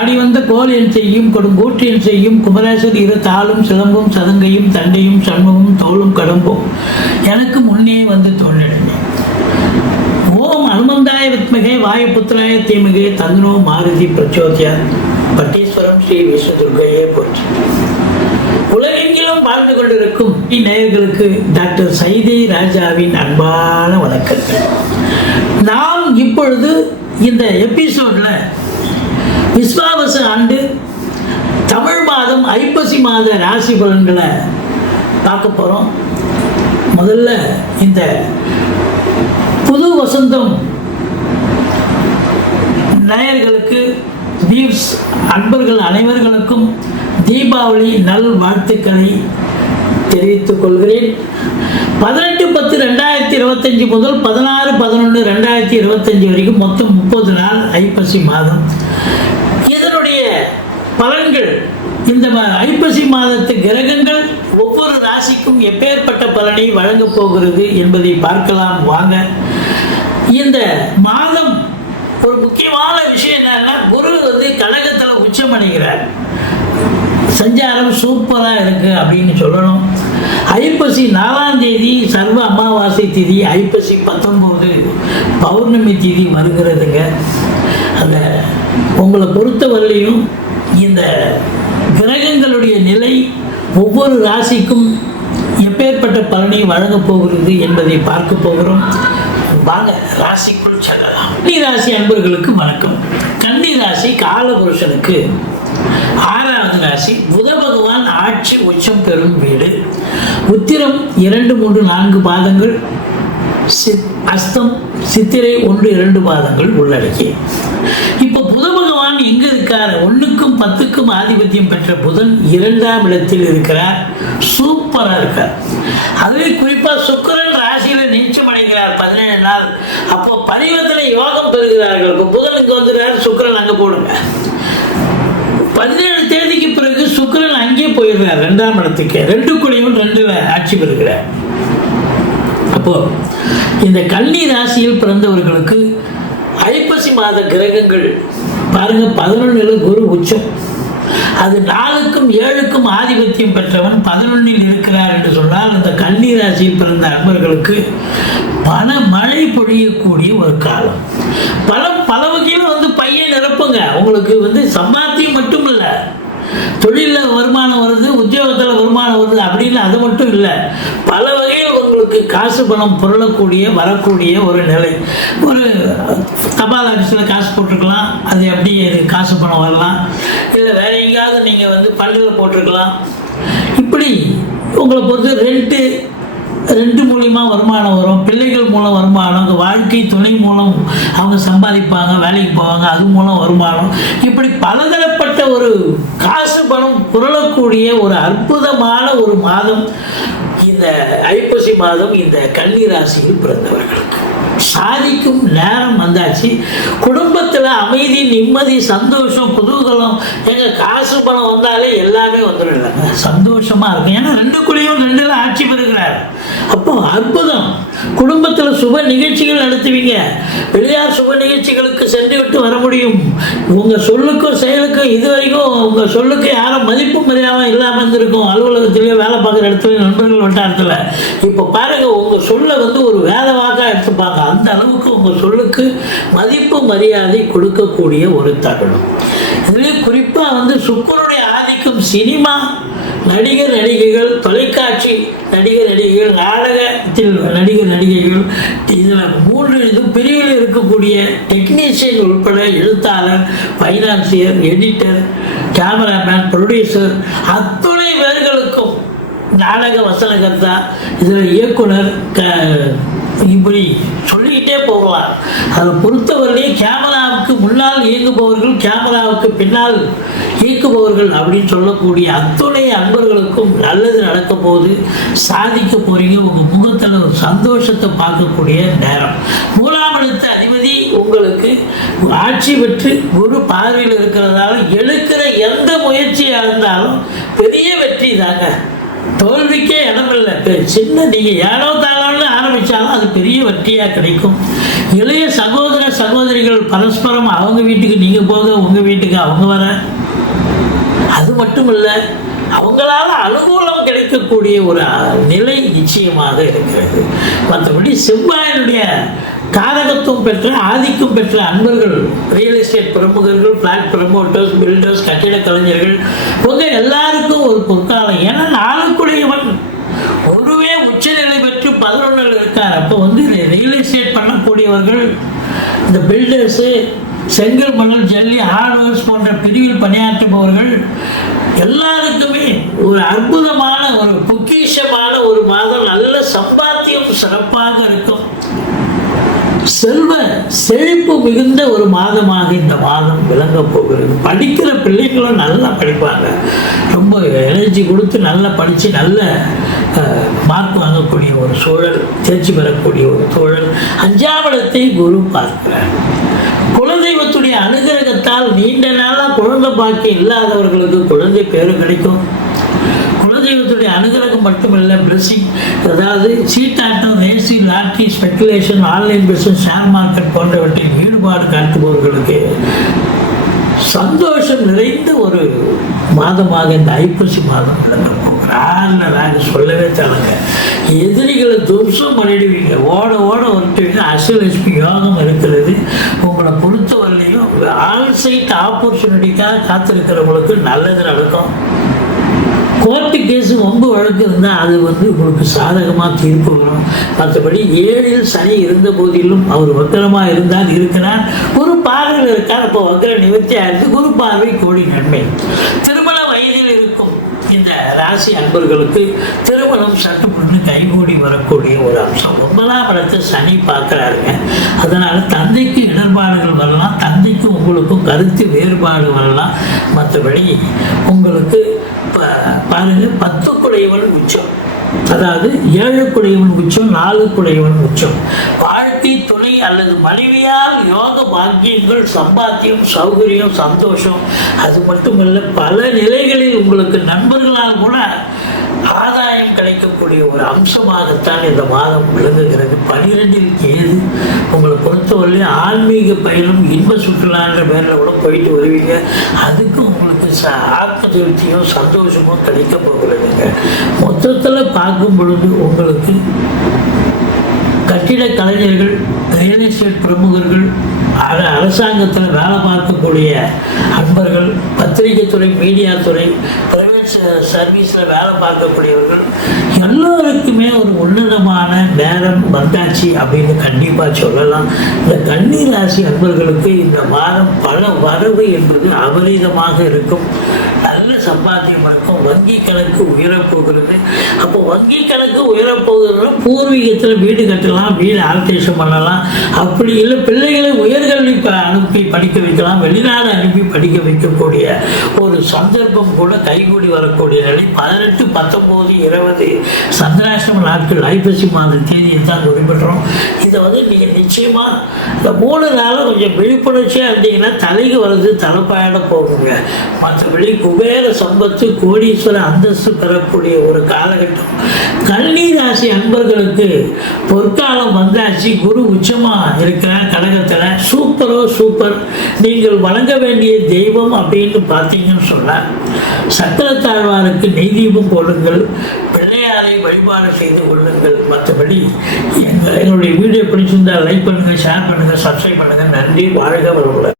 ஆடி வந்த கோல் என் செய்யும் கொடுங்கூற்று என் செய்யும் குமரேசர் இரு தாளும் சிலம்பும் சதங்கையும் தண்டையும் சண்முகம் தோளும் கடம்பும் எனக்கு முன்னே வந்து தோன்றினேன். ஓம் அனுமந்தாய வித்மகே வாயுபுத்திராய தீமகே தந்தனோ மாருதி பிரச்சோதியா பட்டீஸ்வரம் ஸ்ரீ விஸ்வதுர்கையே போற்றி. உலகெங்கிலும் வாழ்ந்து கொண்டிருக்கும் நேயர்களுக்கு டாக்டர் சைதை ராஜாவின் அன்பான வணக்கங்கள். நாம் இப்பொழுது இந்த எபிசோட்ல விஸ்வாவச ஆண்டு தமிழ் மாதம் ஐப்பசி மாத ராசி பலன்களை பார்க்க போகிறோம். முதல்ல இந்த புது வசந்தம் நேயர்களுக்கு தீப்ஸ் அன்பர்கள் அனைவர்களுக்கும் தீபாவளி நல் வாழ்த்துக்களை தெரிவித்துக் கொள்கிறேன். 18/10/2025 முதல் 16/11/2025 வரைக்கும் மொத்தம் 30 நாள் ஐப்பசி மாதம். இதனுடைய பலன்கள், இந்த ஐப்பசி மாதத்து கிரகங்கள் ஒவ்வொரு ராசிக்கும் எப்பேற்பட்ட பலனை வழங்கப் போகிறது என்பதை பார்க்கலாம் வாங்க. இந்த மாதம் ஒரு முக்கியமான விஷயம் என்னன்னா, குரு கடகத்தில் உச்சமடைகிறார். சஞ்சாரம் சூப்பராக இருக்குது அப்படின்னு சொல்லணும். ஐப்பசி 4ஆம் தேதி சர்வ அமாவாசை திதி, ஐப்பசி 19 பௌர்ணமி திதி வருகிறதுங்க. அந்த உங்களை பொறுத்தவரையிலையும் இந்த கிரகங்களுடைய நிலை ஒவ்வொரு ராசிக்கும் எப்பேற்பட்ட பலனை வழங்கப் போகிறது என்பதை பார்க்க போகிறோம். வாங்க ராசிக்குள் செல்லலாம். கன்னி ராசி அன்பர்களுக்கு வணக்கம். கன்னி ராசி காலபுருஷனுக்கு 6வது ராசி. புத பகவான் ஆட்சி உச்சம் பெறும் வீடு. உத்திரம் 2, 3, 4 பாதங்கள், அஸ்தம் சித்திரை 1, 2 பாதங்கள் உள்ளடக்கி. இப்போ புத பகவான் எங்க இருக்கார்? 1க்கும் 10க்கும் ஆதிபத்தியம் பெற்ற புதன் 2ஆம் இடத்தில் இருக்கிறார். சூப்பரா இருக்கார். அதுவே குறிப்பா சுக்கிரன் ராசியில நீச்சம் அடைகிறார் 17 நாள். அப்போ பரிவர்த்தனை யோகம் பெறுகிறார்கள். இப்போ புதன் இங்க வந்துடுறார், சுக்கிரன் அங்க போடுங்க. 17 தேதிக்கு பிறகு சுக்கிரன் அங்கே போயிடுறார் 2ஆம் இடத்துக்கு. 2 ஆட்சி பெறுகிறார். அப்போ இந்த கன்னி ராசியில் பிறந்தவர்களுக்கு ஐப்பசி மாத கிரகங்கள் பாருங்க. 11 குரு உச்சம். அது 4க்கும் 7க்கும் ஆதிபத்தியம் பெற்றவன் 11 இருக்கிறார் என்று சொன்னால், அந்த கன்னி ராசியில் பிறந்த அன்பர்களுக்கு பண மழை பொழியக்கூடிய ஒரு காலம். பல வகையில் பையன் நிரப்புங்க. உங்களுக்கு சம்பாத்தியம் மட்டும் இல்லை, தொழிலில் வருமானம் வருது, உத்தியோகத்தில் வருமானம் வருது அப்படின்னு அது மட்டும் இல்லை, பல வகையில் உங்களுக்கு காசு பணம் புரளக்கூடிய வரக்கூடிய ஒரு நிலை. ஒரு தபால் ஆஃபீஸில் காசு போட்டிருக்கலாம், அது எப்படி காசு பணம் வரலாம். இல்லை வேற எங்கேயாவது நீங்கள் பண்டில் போட்டிருக்கலாம். இப்படி உங்களை பொறுத்து ரெண்டு மூலியமா வருமானம் வரும், பிள்ளைகள் மூலம் வருமானம், வாழ்க்கை துணை மூலம் அவங்க சம்பாதிப்பாங்க, வேலைக்கு போவாங்க, அது மூலம் வருமானம். இப்படி பலதரப்பட்ட ஒரு காசு பணம் புரளக்கூடிய ஒரு அற்புதமான ஒரு மாதம் இந்த ஐப்பசி மாதம். இந்த கன்னி ராசியில் பிறந்தவர்களுக்கு சாதிக்கும் நேரம் வந்தாச்சு. குடும்பத்தில் அமைதி, நிம்மதி, சந்தோஷம், குதூகலம். காசு பணம் வந்தாலே எல்லாமே வந்துடும், சந்தோஷமா இருக்கும். ஏன்னா 2 ஆட்சி பெறுகிறார். அப்போ அற்புதம். குடும்பத்தில் சுப நிகழ்ச்சிகள் நடத்துவீங்க. வெளியார் சுப நிகழ்ச்சிகளுக்கு சென்று விட்டு வர முடியும். உங்க சொல்லுக்கும் செயலுக்கும் இதுவரைக்கும் உங்க சொல்லுக்கு யாரும் மதிப்பு மரியாதை இல்லாமல் இருந்திருக்கும். அலுவலகத்திலேயே வேலை பார்க்குற இடத்துல, நண்பர்கள் வட்டாரத்தில். இப்போ பாருங்க, உங்க சொல்ல ஒரு வேலை வாக்கா எடுத்துப்பாங்க. அந்த அளவுக்கு உங்க சொல்லுக்கு மதிப்பு மரியாதை கொடுக்கக்கூடிய ஒரு தருணம். இதுவே குறிப்பா சுக்கிரனுடைய ஆதிக்கம் சினிமா நடிகர் நடிகைகள், தொலைக்காட்சி நடிகர் நடிகைகள், நாடகத்தில் நடிகர் நடிகைகள், இதில் 3 பிரிவில் இருக்கக்கூடிய டெக்னீஷியன் உட்பட எழுத்தாளர், ஃபைனான்சியர், எடிட்டர், கேமராமேன், ப்ரொடியூசர் அத்துணை பேர்களுக்கும், நாடக வசனகர்த்தா, இதில் இயக்குனர், இப்படி சொல்லிக்கிட்டே போகலாம். அதை பொறுத்தவரையிலே கேமராவுக்கு முன்னால் இயங்குபவர்கள், கேமராவுக்கு பின்னால் இயக்குபவர்கள் அப்படின்னு சொல்லக்கூடிய அத்துணை அன்பர்களுக்கும் நல்லது நடக்க போது, சாதிக்க போறீங்க. உங்கள் முகத்தில் ஒரு சந்தோஷத்தை பார்க்கக்கூடிய நேரம். 3ஆம் இடத்து அதிபதி உங்களுக்கு ஆட்சி பெற்று ஒரு பார்வையில் இருக்கிறதால எடுக்கிற எந்த முயற்சியாக இருந்தாலும் பெரிய வெற்றி தாங்க. தோல்விக்கே இடமில்லை. சின்ன நீங்கள் ஏனோ தானோன்னு ஆரம்பித்தாலும் அது பெரிய வெற்றியாக கிடைக்கும். இளைய சகோதர சகோதரிகள் பரஸ்பரம் அவங்க வீட்டுக்கு நீங்கள் போக, உங்கள் வீட்டுக்கு அவங்க வர, அது மட்டும் இல்லை, அவங்களால அனுகூலம் கிடைக்கக்கூடிய ஒரு நிலை நிச்சயமாக இருக்கிறது. மற்றபடி செவ்வாயினுடைய காரகத்துவம் பெற்ற ஆதிக்கம் பெற்ற அன்பர்கள், ரியல் எஸ்டேட் பிரமுகர்கள், பிளாட் ப்ரமோட்டர்ஸ், பில்டர்ஸ், கட்டிட கலைஞர்கள், இவங்க எல்லாருக்கும் ஒரு பொற்காலம். ஏன்னா நாளுக்குடையவன் ஒருவே உச்சநிலை பெற்று 11 இருக்கார். அப்போ ரியல் எஸ்டேட் பண்ணக்கூடியவர்கள், இந்த பில்டர்ஸு, செங்கல் மணல் ஜல்லி ஹார்ட்வேர்ஸ் போன்ற பிரிவில் பணியாற்றுபவர்கள் எல்லாருக்குமே ஒரு அற்புதமான ஒரு பொக்கிஷமான ஒரு மாதம். நல்ல சம்பாத்தியம் சிறப்பாக இருக்கும். செல்வ செழிப்பு மிகுந்த ஒரு மாதமாக இந்த மாதம் விளங்க போகிறது. படிக்கிற பிள்ளைகளும் நல்லா படிப்பாங்க. ரொம்ப எனர்ஜி கொடுத்து நல்லா படித்து நல்ல மார்க் வாங்கக்கூடிய ஒரு சூழல், தேர்ச்சி பெறக்கூடிய ஒரு சூழல். 5ஆம் இடத்தை குரு பார்க்கிறார். குலதெய்வத்துடைய அனுகிரகத்தால் நீண்ட நாளாக குழந்தை பாக்கியம் இல்லாதவர்களுக்கு குழந்தை பேரு கிடைக்கும். குலதெய்வத்துடைய அனுகிரகம் மட்டுமல்ல, பிளஸிங், அதாவது சீட்டாட்டம், ரேசி, lottery, speculation, online business, share market போன்றவற்றில் ஈடுபாடு காட்டுபவர்களுக்கு சந்தோஷம் நிறைந்த ஒரு மாதமாக இந்த ஐப்பசி மாதம் விளங்க போகிறார். சொல்லவே தரங்க. எதிரிகளை துவம்சம் பண்ணிடுவீங்க, ஓட ஓட வந்துட்டு அசலட்சுமி யோகம் இருக்கிறது. உங்களை பொறுத்தவரையிலையும் ஆல் சைட் ஆப்பர்ச்சுனிட்டிக்காக காத்திருக்கிறவங்களுக்கு நல்லது நடக்கும். கோர்ட்டு கேஸு வம்பு வழக்கு இருந்தால் அது உங்களுக்கு சாதகமாக தீர்ப்பு வரும். மற்றபடி 7இல் சனி இருந்த போதிலும் அவர் வக்கரமாக இருந்தால் இருக்கிறார். குரு பார்வையில் இருக்கார். அப்போ வக்கர நிவர்த்தி ஆயிடுது. குரு பார்வை கோடி நன்மை. திருமண வயதில் இருக்கும் இந்த ராசி அன்பர்களுக்கு திருமணம் சட்டுப்பட்டு கைகூடி வரக்கூடிய ஒரு அம்சம். 9ஆம் இடத்தை சனி பார்க்குறாருங்க. அதனால் தந்தைக்கு இடர்பாடுகள் வரலாம், தந்தைக்கு உங்களுக்கும் கருத்து வேறுபாடு வரலாம். மற்றபடி உங்களுக்கு பாருங்க, 10 குடையவன் உச்சம், அதாவது 7 குடையவன் உச்சம், 4 குடையவன் உச்சம். வாழ்க்கை துணை அல்லது மனைவியால் யோக பாக்கியங்கள், சம்பாத்தியம், சௌகரியம், சந்தோஷம். அது மட்டுமல்ல, பல நிலைகளில் உங்களுக்கு நண்பர்களால் கூட ஆதாயம் கிடைக்கக்கூடிய ஒரு அம்சமாகத்தான் இந்த மாதம் விளங்குகிறது. 12இல் கேது. உங்களை பொறுத்தவரை ஆன்மீக பயணம், இன்ப சுற்றுலான்ற பேரில் கூட போயிட்டு வருவீங்க. அதுக்கு உங்களுக்கு ஆத்ம திருப்தியும் சந்தோஷமும் கிடைக்க போகிறதுங்க. மொத்தத்தில் பார்க்கும் பொழுது உங்களுக்கு கட்டிட கலைஞர்கள், ரியல் எஸ்டேட் பிரமுகர்கள், அரசாங்கத்தில் வேலை பார்க்கக்கூடிய அன்பர்கள், பத்திரிகை துறை, மீடியா துறை, பிரைவேட் சர்வீஸில் வேலை பார்க்கக்கூடியவர்கள் எல்லோருக்குமே ஒரு உன்னதமான நேரம் வந்தாச்சு அப்படின்னு கண்டிப்பாக சொல்லலாம். இந்த கன்னி ராசி அன்பர்களுக்கு இந்த வாரம் பல வரவு என்பது அபரீதமாக இருக்கும். நல்ல சம்பாத்தியம் இருக்கும். வங்கி கணக்கு உயரப்போகிறது. அப்போ வங்கி கணக்கு உயரப்போகிறது. பூர்வீகத்தில் வீடு கட்டலாம், வீடு ஆல்டேஷன் பண்ணலாம். அப்படி இல்லை, பிள்ளைகளை உயர்கல்வி அனுப்பி படிக்க வைக்கலாம், வெளிநாடு அனுப்பி படிக்க வைக்கக்கூடிய ஒரு சந்தர்ப்பம் கூட கைகூடி வரக்கூடிய நிலை. 18, 19, 20 சந்திராஷ்டம நாட்கள் ஐப்பசி மாத தேதியை தான் குறிப்பிடுறோம். இதை நீங்கள் நிச்சயமாக இந்த 3 நாளும் கொஞ்சம் விழிப்புணர்ச்சியாக இருந்தீங்கன்னா தலைக்கு வர்றது தலைப்பாயிட போகுங்க. மற்றபடி குபேர சம்பத்து, கோடீஸ்வர அந்தஸ்து பெறக்கூடிய ஒரு காலகட்டம். கன்னி ராசி அன்பர்களுக்கு பொற்காலம் வந்தாச்சு. குரு உச்சமாக இருக்கிற கடகத்தில் சூப்பரோ சூப்பர். நீங்கள் வணங்க வேண்டிய தெய்வம் அப்படின்னு பார்த்தீங்கன்னு சொன்னார், சக்கரத்தாழ்வாருக்கு நெய் தீபம் போடுங்கள், பிள்ளையாரை வழிபாடு செய்து கொள்ளுங்கள். மற்றபடி எங்களுடைய வீடியோ பிடிச்சிருந்தால் லைக் பண்ணுங்கள், ஷேர் பண்ணுங்கள், சப்ஸ்கிரைப் பண்ணுங்கள். நன்றி. வாழ்க வளமுடன்.